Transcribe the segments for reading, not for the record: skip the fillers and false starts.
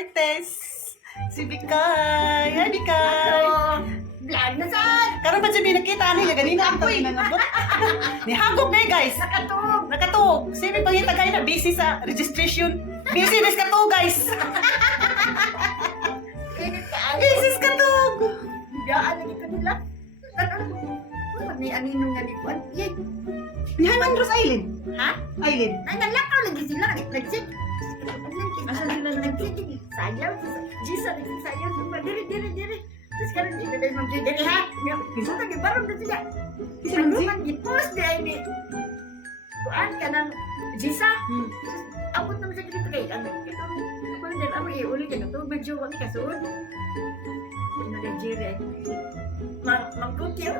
Marites. Si Bikay. Hi, Bikay. Vlog na saan? Karon pa siya binakita nila. Ganina ang tayo nanabot. Nihagop na guys. Nakatog. Nakatog. Sabi pangita kayo na busy sa registration. Busy res ka to guys. Init ka ay. Busy ka to. Gaan lagi ka nila. May aninong nga likuan. Yay. Nihan Andros Island. Ha? Island. Ay, nalakaw lagi sila. Nag-sit. Asa sila nag-sit? Sayaw. Jisa, nag-sayaw. Diri. Terus sekarang kita dari mampu jadi ha. Bisa tak baru tu tidak. Sebelum di post dia ini. Kuan kanang Jisa. Terus aku nama saya kita kayak kan. Kita kuan dan apa ya uli kan tu baju wangi kasut. Naga jire. Mangkutyo.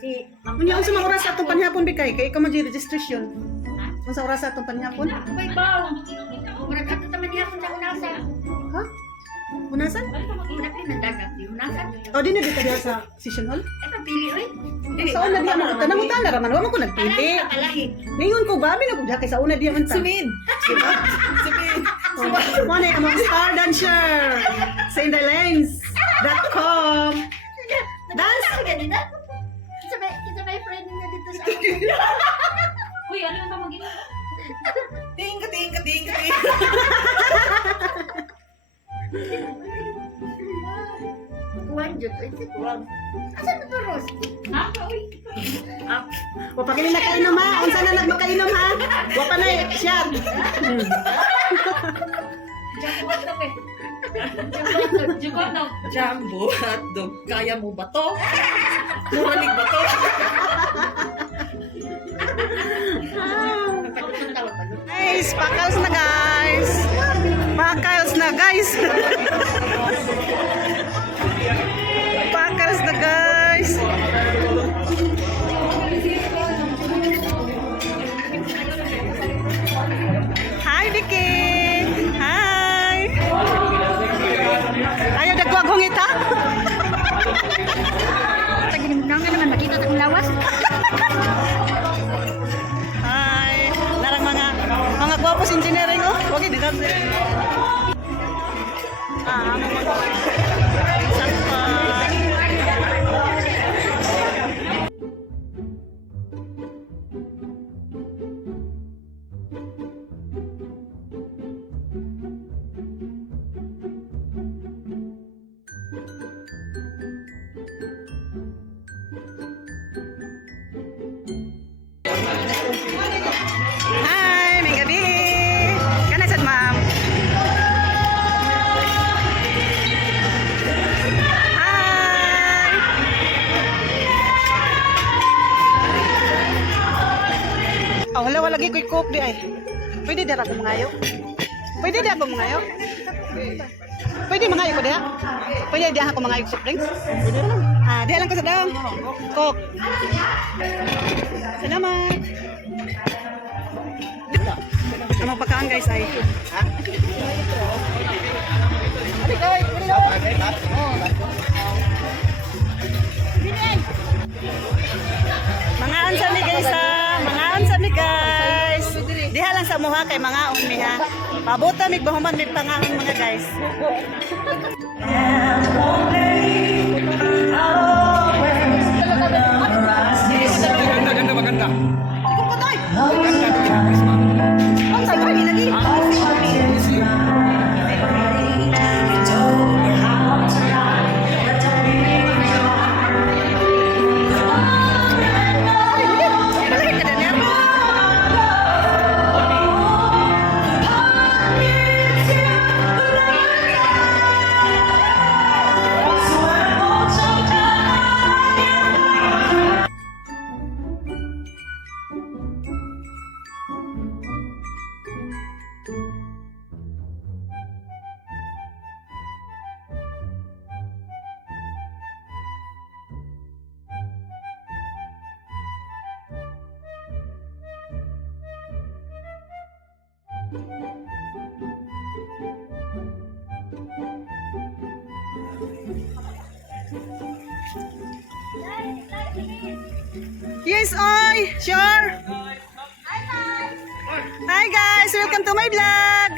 Si Unya unsa mga oras sa atong panhapon Bikay kay ikaw man registration. Unsa oras sa atong panhapon? May baw. Murag ato taman niya sa unasa. Ha? Unasan? Murag ni nandagat di unasan. O di na dito diha sa session hall. Ito pili oi. Sa una diha man tanang utana ra man wa man ko nagpili. Alahi. Ningon ko ba mi nagudha kay sa una diha man ta. Sumin. Mo na among star dancer sa indalanes.com. Dance ka dito. Kita may friend na dito sa Uy, ano yung tamang ginawa? Ting. Kuwan jud oi si kuwan. Asa na to Ros? Ha? Uy. Wa pa kini nakainom ha. Unsa na nagmakainom ha? Wa pa na siya. Jukot na pe. Jukot na. Jumbo hotdog. Kaya mo ba to? Muralig ba to? Guys, pakals na guys. Pakals na guys. Pakals na guys. Hi Vicky. Hi. Ayaw dagwag hungit ha? Tagi ni nang naman makita ta lawas. Hi. Larang mga gwapos engineering oh. Wag ni dam. Hi, may gabi. Kana sad ma'am. Hi. Oh, wala lagi ko'y cook di ay. Pwede dira ko mangayo. Pwede dira ko mangayo. Pwede mangayo ko diha. Pwede diha ako mangayo soft drinks. Pwede lang. Ah, diha lang ko sa daw. Cook. Salamat. Ang mga pagkaan guys ay mga unsa ni guys ha, mga unsa ni guys. Diha lang sa muha kay mga mi ha. Pabuta mig bahuman mig pangahon mga guys. Maganda. Ang sayo ni lagi. Yes, oi! Sure! Hi guys! Welcome to my vlog!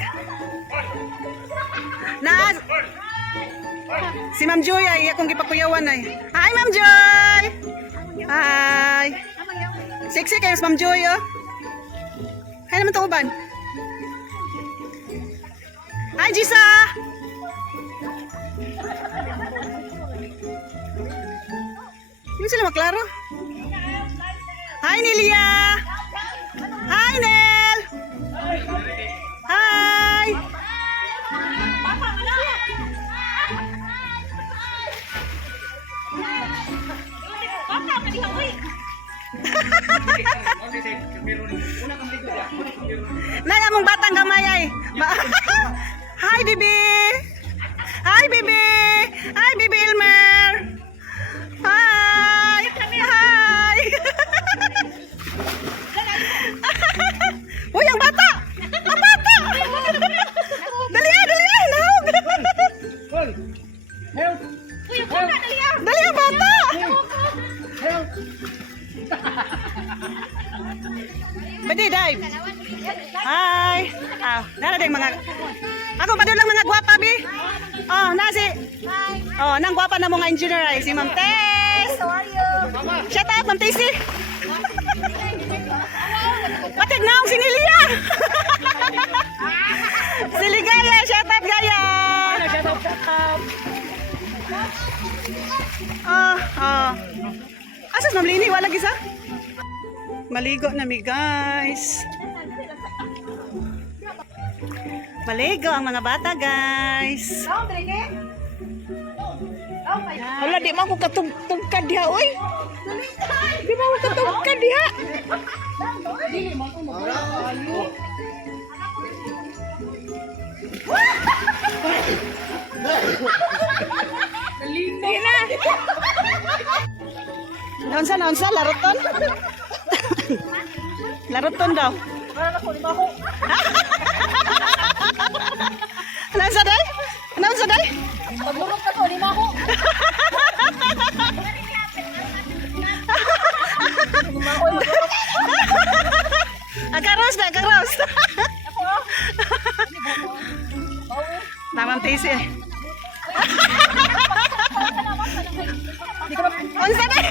Na si Ma'am Joy ay akong gipakuyawan ay. Hi Ma'am Joy. Hi. Sexy kayo si Ma'am Joy oh. Hi naman to uban. Hi Jisa. Hindi sila maklaro. Hi Nelia. Hi Nel. Hi. Nay among batang gamay ay. Hi Bibi. Hi Bibi. Hi Bibi Elmer. Hi. Hi. Uy, ang bata. Ang bata. Dali ah, dali ah. Nahog. Dali ang bata. Pwede, dive. Hi. Narating mga... Ako pa lang mga gwapa, Bi. Oh, nasi. Oh, nang gwapa na mga engineer ay. Si Ma'am Tess. How are you? Shut up, Ma'am Tessy. Patig na akong sinilia. Siligaya, shut up, Gaya. Asas Ma'am Lini, wala gisa? Maligo na mi guys. Maligo ang mga bata guys. Hala, di mo ako katugkad diha, oy. Di mo ako katugkad diha. Naunsa, laruton? Laruton daw. Naunsa day? Naunsa day? Pagmurot ka to, di mo ako. Agaros na, agaros. Tamang tisi eh. Unsa day?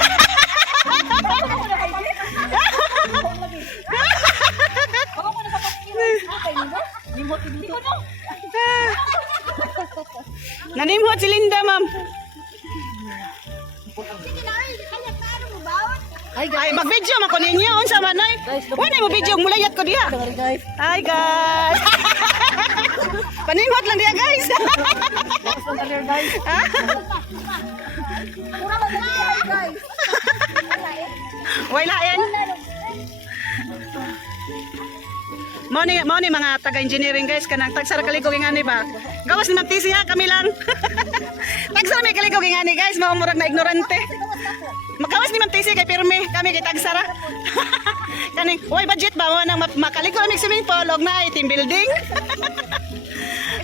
Nanimhot si Linda, ma'am. Ay, mag-video man ko ninyo. Unsa man ay? Wala mo video, mulayat ko diha. Hi guys. Panimhot lang diha guys. Wala yan. Mo ni mga taga-engineering guys kanang tagsara kaligog ingani ba. Gawas ni magtisi ha kami lang. Tagsara may kaligog ingani guys, maumurag na ignorante. Magawas ni magtisi kay pirmi kami kay tagsara. Kaning, "Oy, budget ba mo nang makaligo amig swimming pool og na team building?"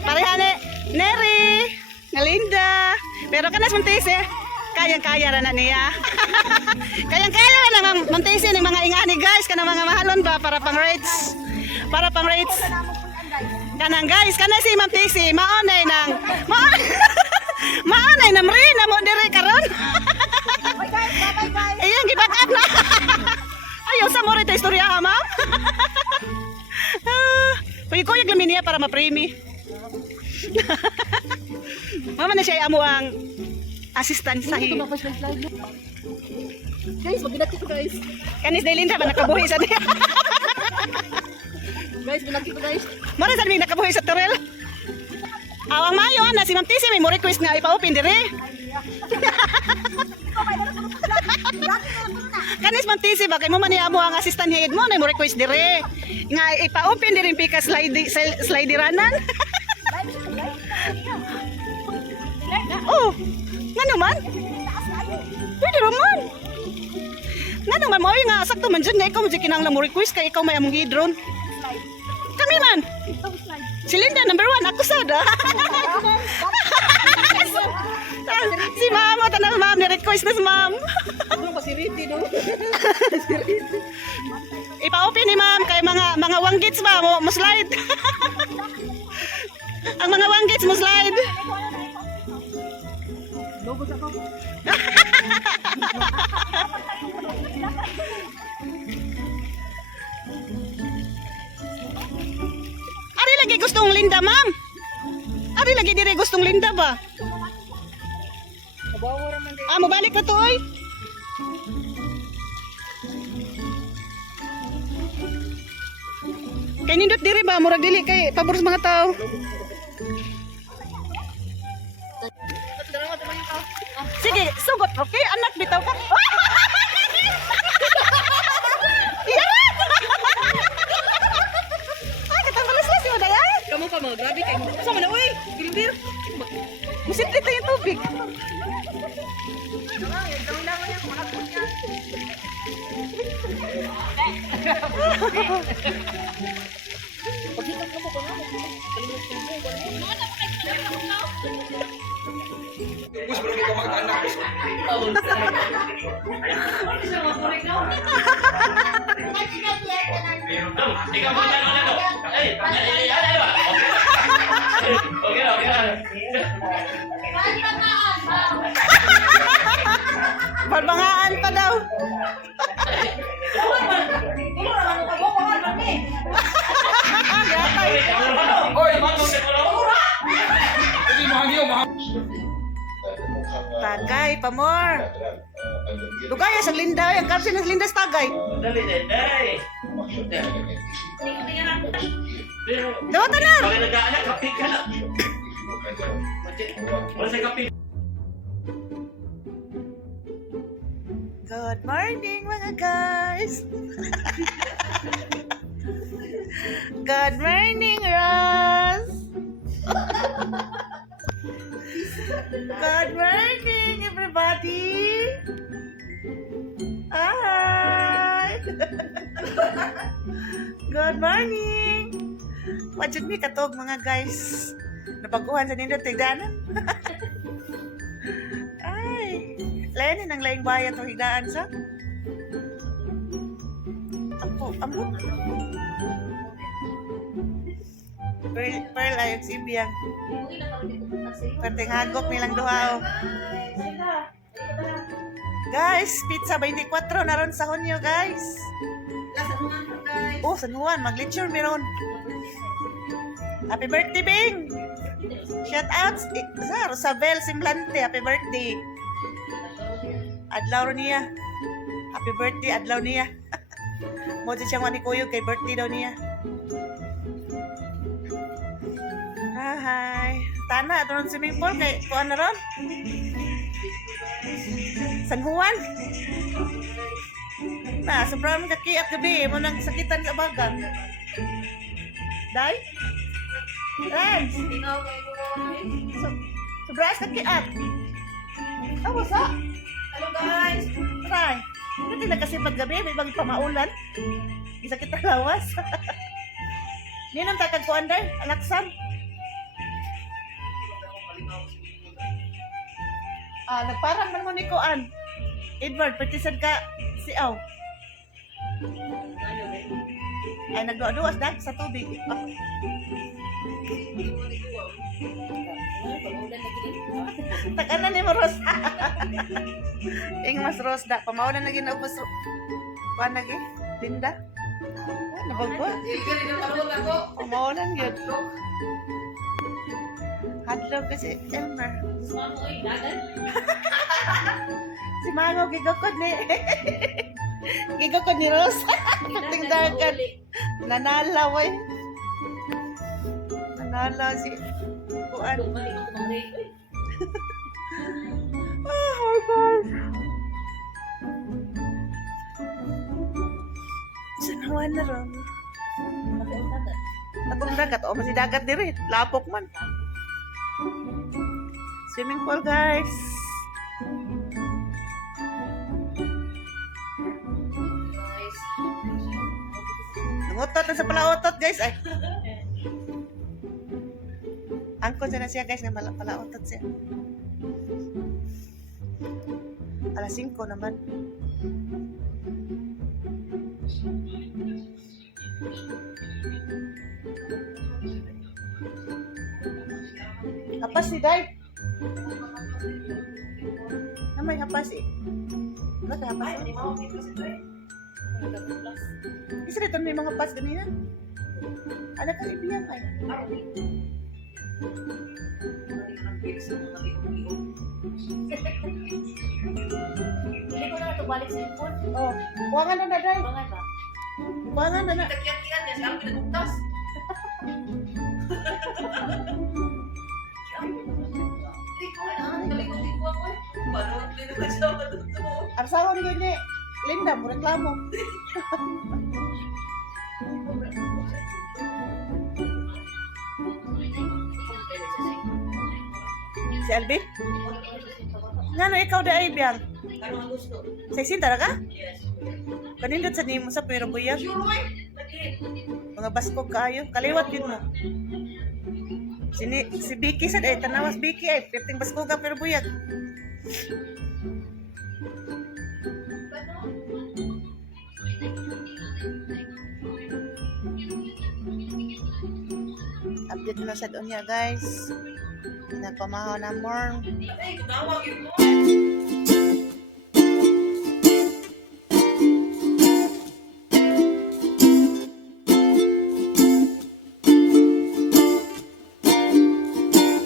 Parehane, Neri, Ngalinda. Pero kanas magtisi, kayang-kaya ra na niya. Kayang-kaya ra na magtisi ning mga ingani guys kanang mga mahalon ba para pang rates. Para pang rates. Kanang guys, kana si Ma'am Tisi, maonay nang maonay na mri na mo dire karon. Iyang gi-back up na. Ayaw sa mo rito istorya ha, ma'am. Kuyog lang niya para ma-premi. Mama na siya amo ang assistant sa hiyo. Guys, magbinati ko guys. Kanis Delinda ba nakabuhi sa niya? Guys, binati ko guys. Mara sa mi nakabuhi sa turel. Awang mayo na si Ma'am Tisi may mo request nga ipa-open dire. Kanis Ma'am Tisi ba kay mo man amo ang assistant head mo na mo request dire. Nga ipa-open dire pika slide ranan. Oh, nga naman. Pwede naman. Nga naman mo nga sakto man dyan nga ikaw mo kinang mo request kay ikaw may among hidron. Kami man. Si Linda number 1 ako sada. Si ma'am o tanang ma'am ni request na si ma'am. Ano pasiriti no? Ipa-open ni ma'am kay mga wanggits ba mo slide. Ang mga wanggits Let's mo slide. Ari lagi gustong Linda, ma'am. Ari lagi dire gustong Linda ba? Ah, mabalik na to, oy. Kay nindot diri ba murag dili kay pabor sa mga tao. Sige, sugot okay, anak bitaw ka. Iya. Ay, katanggalas na si Oday ay. Kamu pa mo, grabe kay mo. Sama na uy. Bilir. Musimple tayo yung tubig. Bus, belum kita makan anak. Bus. Parbangaan pa daw. Oi, manong sa kulo. Hindi mahal mahal. Tagay, pamor. Lugaya sa Linda, yung kapsin ng Linda sa tagay. Dawa tanan. Good morning mga guys. Good morning, Ross. Good morning, everybody. Hi. Good morning. Wajud mi katog mga guys. Nabaguhan sa nindot tigdanan. Ay. Lain ang laing bayan to higdaan sa. Ambo. Pearl ayog si Ibiang. Perting hagok nilang duha. Guys, pizza 24 na ron sa Hunyo, guys. Oh, San Juan, mag-lecture meron. Happy birthday, Bing! Shout out sa Rosabel Simblante, happy birthday. Adlaw ro niya. Happy birthday, adlaw niya. Mo di siyang wani kuyog kay birthday daw niya. Hi. Tana, doon swimming pool kay kuan na ron. San Juan. Na, sobrang kakiat gabi mo nang sakitan sa bagang. Dai? Rans. Sobrang kakiat. Ano sa? Hello guys. Try. Hindi nagkasipag gabi, may bagay pamaulan. Isa kita lawas. Ninong takag ko anday, alaksan. Nagparang man mo ni Kuan. Edward, partisan ka si Aw. Ay, nagduwa-duwas dag sa tubig. Takanan ni mo, Ros. Ing mas Ros da. Pamaunan na ginaupos. Kuan lagi? Linda? Nabagwa. Pamaunan yun. Hadlog kasi Elmer. Si Mango gigakod ni gigakod ni Ros. Pating dagan. Nanalaw ay. Nanalaw si Kuan. Oh my God. Sanawan na ron. Atong dagat. O, masih dagat diri. Lapok man. Swimming pool, guys. Nangutot na sa palautot, guys. Ay. Angkon siya na siya, guys, nga palautot siya. Alas 5 naman. Hapas si Day. Namay hapas eh. Ano ka hapas? Isa dito may mga hapas ganina. Ano ka ibiyang ay? Hindi ko na ito balik sa phone. Oh, buwangan na na Day. Bangan ba? Buwangan na na. Kiat-kiat niya, siya ang pinagugtas. Hindi ko na, nagalikot-likot ko ako eh. Manood din ako siya, matutuwa. Arsahon gini. Linda, mo reklamo. Si Alvin? Ngano ikaw da ay biyang? Ano ang gusto? Sexy talaga? Yes. Kanindot sa nimo sa pero buyag. Sure, oy. Lagi. Mga baskog kaayo. Kaliwat yun mo. Si Vicky sad ay tanawas Vicky ay 15 baskog ka pero buyag. Update na sa doon niya guys. Napamahaw na more. Ay, tawag yun mo.